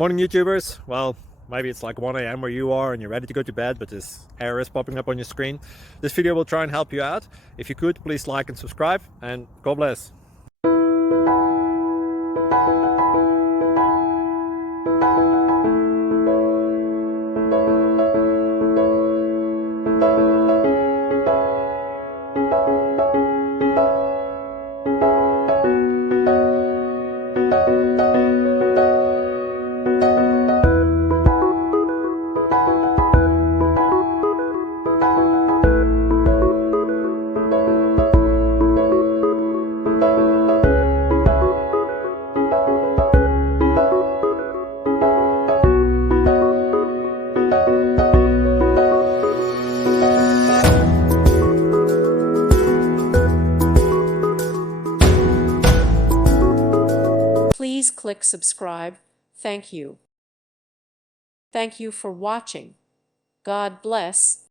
Morning YouTubers. Well, maybe it's like 1 a.m. where you are and you're ready to go to bed, but this error is popping up on your screen. This video will try and help you out. If you could, please like and subscribe, and God bless. Please click subscribe. Thank you. Thank you for watching. God bless.